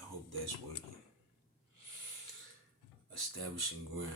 I hope that's working. Establishing ground.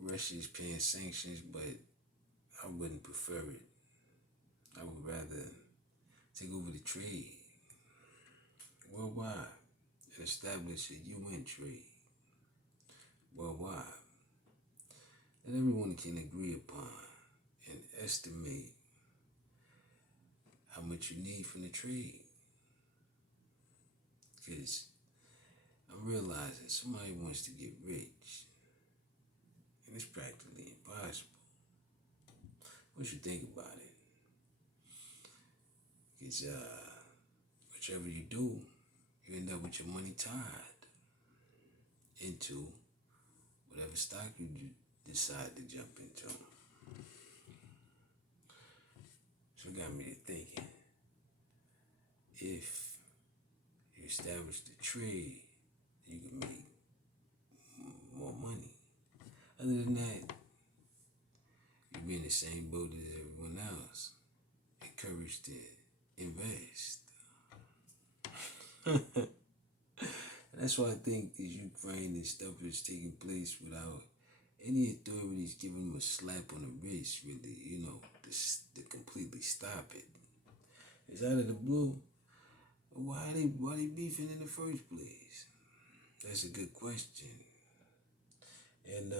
Russia is paying sanctions, but I wouldn't prefer it. I would rather take over the trade worldwide and establish a UN trade worldwide that everyone can agree upon and estimate how much you need from the trade. Because I'm realizing somebody wants to get rich, and it's practically impossible. What you think about it? Because whichever you do, you end up with your money tied into whatever stock you decide to jump into. So it got me to thinking, if you establish the trade, you can make more money. Other than that, you'll be in the same boat as everyone else. Encouraged to invest. That's why I think this Ukraine and stuff is taking place without any authorities giving them a slap on the wrist, really, to completely stop it. It's out of the blue. Why they beefing in the first place? That's a good question. And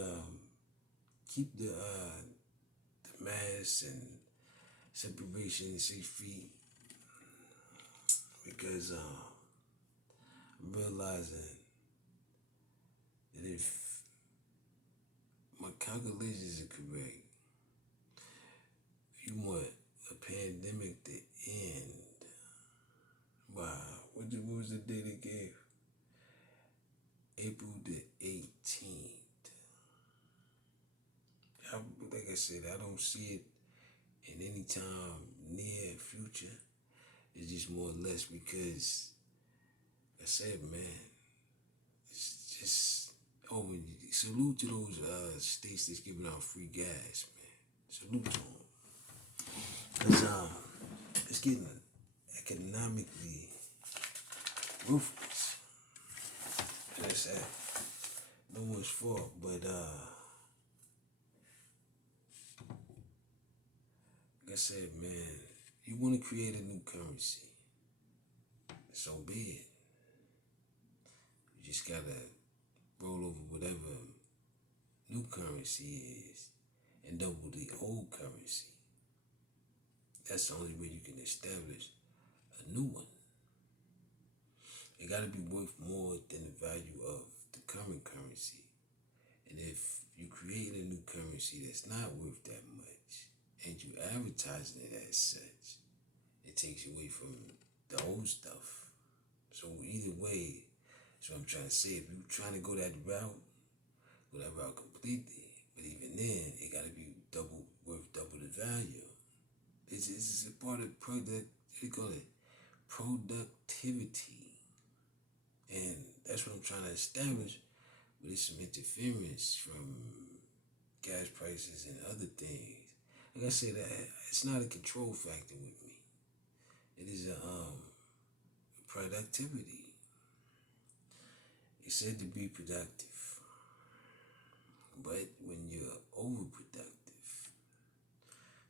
keep the mask and separation 6 feet, because I'm realizing that if my calculations are correct, you want a pandemic to end. Wow, what was the date they gave? April the 18th. Like I said, I don't see it in any time near future. It's just more or less because, like I said, man, it's just over. Salute to those states that's giving out free gas, man. Salute to them. Because it's getting economically ruthless. That's that. No one's fault, but like I said, man, you want to create a new currency, so be it. You just gotta roll over whatever new currency is and double the old currency. That's the only way you can establish a new one. It gotta be worth more than the value of the current currency. And if you create a new currency that's not worth that much, and you advertising it as such, it takes you away from the old stuff. So either way, that's what I'm trying to say. If you're trying to go that route, go that route completely. But even then, it gotta be worth double the value. It's a part of productivity. And that's what I'm trying to establish, but it's some interference from gas prices and other things. Like I said, it's not a control factor with me. It is a productivity. It's said to be productive, but when you're overproductive,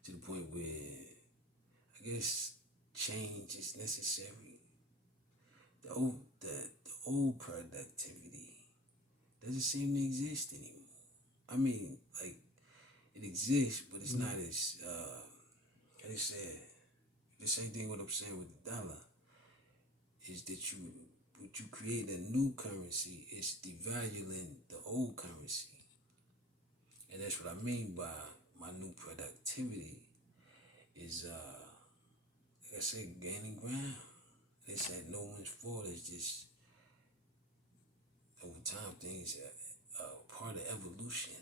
to the point where I guess change is necessary. The old productivity doesn't seem to exist anymore. I mean, like, it exists, but it's not as, like I said, the same thing what I'm saying with the dollar, is that you create a new currency, it's devaluing the old currency. And that's what I mean by my new productivity is, like I said, gaining ground. It's at no one's fault. It's just, over time, things are part of evolution.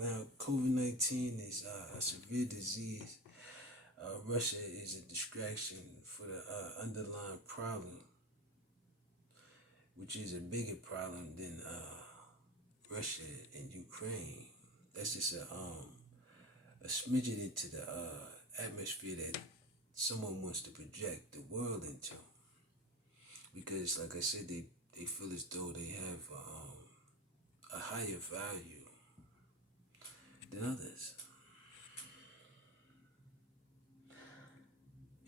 Now, COVID-19 is a severe disease. Russia is a distraction for the underlying problem, which is a bigger problem than Russia and Ukraine. That's just a smidgen into the atmosphere that someone wants to project the world into. Because, like I said, they feel as though they have a higher value than others.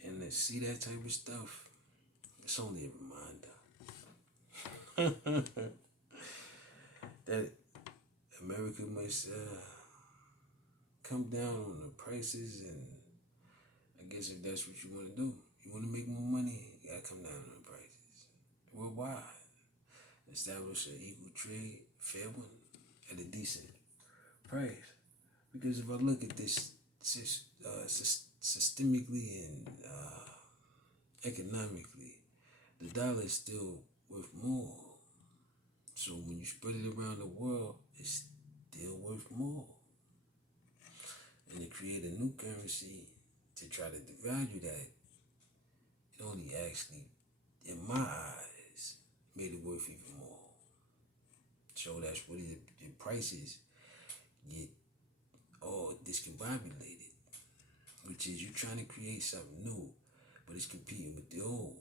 And to see that type of stuff, it's only a reminder that America must come down on the prices, and I guess if that's what you want to do, you want to make more money, you gotta come down on the prices worldwide. Establish an equal trade, fair one, at a decent price. Because if I look at this systemically and economically, the dollar is still worth more. So when you spread it around the world, it's still worth more. And to create a new currency to try to devalue that, it only actually, in my eyes, made it worth even more. So that's what the prices get all discombobulated, which is you trying to create something new, but it's competing with the old.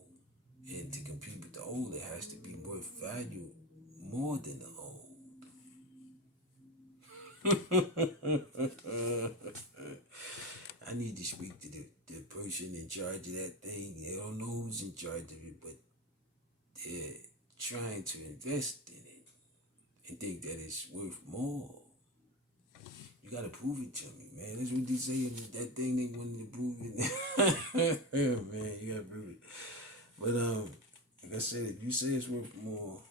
And to compete with the old, it has to be worth value more than the old. I need to speak to the person in charge of that thing. They don't know who's in charge of it, but they're trying to invest in it and think that it's worth more. You gotta prove it to me, man. That's what they say. That thing they wanted to prove it. Yeah, man, you gotta prove it. But like I said, if you say it's worth more,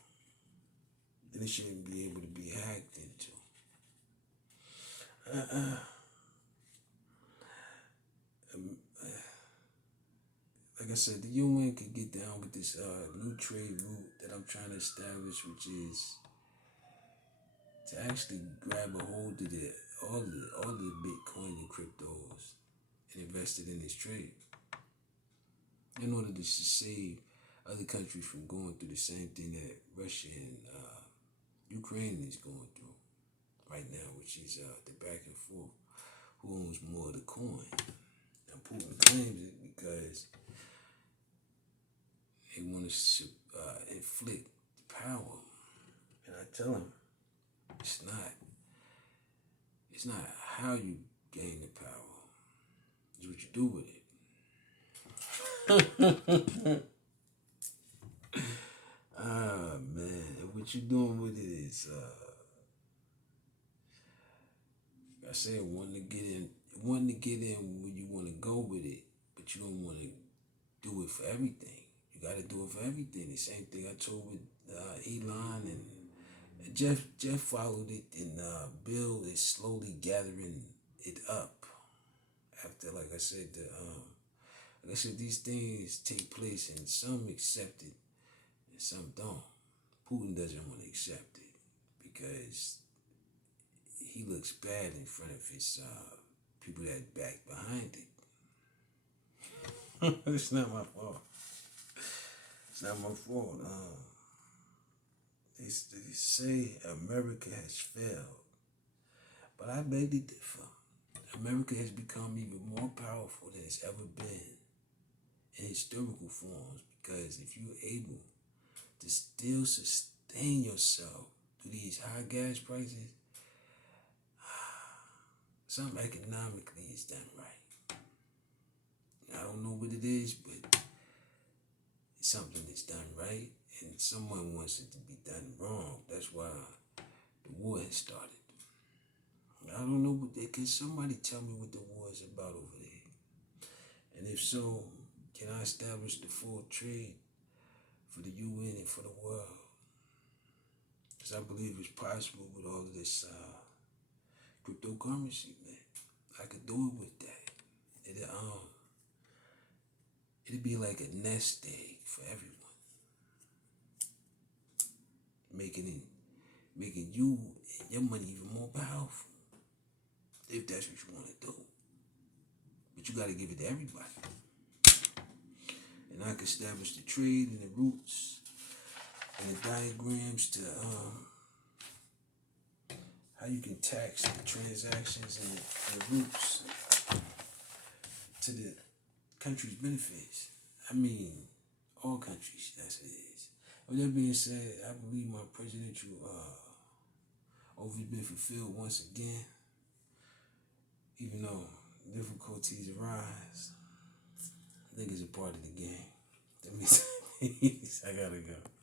then it shouldn't be able to be hacked into. Like I said, the UN could get down with this new trade route that I'm trying to establish, which is to actually grab a hold of all the Bitcoin and cryptos and invest it in this trade in order to save other countries from going through the same thing that Russia and Ukraine is going through right now, which is the back and forth. Who owns more of the coin? Now, Putin claims it because they want to inflict power. And I tell him, it's not. It's not how you gain the power. It's what you do with it. Man, what you doing with it is, I said, wanting to get in where you want to go with it, but you don't want to do it for everything. You got to do it for everything. The same thing I told with Elon, and Jeff followed it, and Bill is slowly gathering it up. After, like I said, these things take place, and some accept it, and some don't. Putin doesn't want to accept it because he looks bad in front of his people that back behind it. It's not my fault. It's not my fault. They say America has failed, but I beg to differ. America has become even more powerful than it's ever been in historical forms, because if you're able to still sustain yourself through these high gas prices, something economically is done right. I don't know what it is, but it's something that's done right, and someone wants it to be done wrong. That's why the war has started. I don't know can somebody tell me what the war is about over there? And if so, can I establish the full trade for the UN and for the world? Because I believe it's possible with all of this cryptocurrency, man. I could do it with that. It'd be like a nest egg for everyone, making you and your money even more powerful, if that's what you want to do. But you got to give it to everybody. And I can establish the trade and the routes and the diagrams to how you can tax the transactions and the routes to the country's benefits. I mean, all countries, that's what it is. With that being said, I believe my presidential oath has been fulfilled once again. Even though difficulties arise, I think it's a part of the game. That means I gotta go.